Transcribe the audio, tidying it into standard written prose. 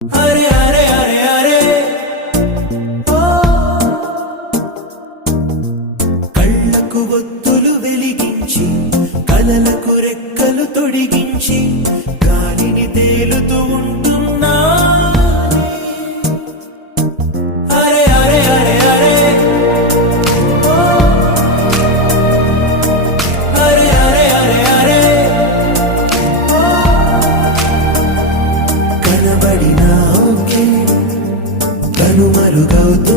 అరే అరే అరే అరే ఓ కళ్ళకు ఒత్తులు వెలిగించి కలలకు రెక్కలు తొడిగించి గాలిని తేలుతూ ఉంటున్నా అరే అరే అరే అరే ఓ అరే అరే అరే అరే ఓ కనబడినా ఓకే కనుమరుగవుతూ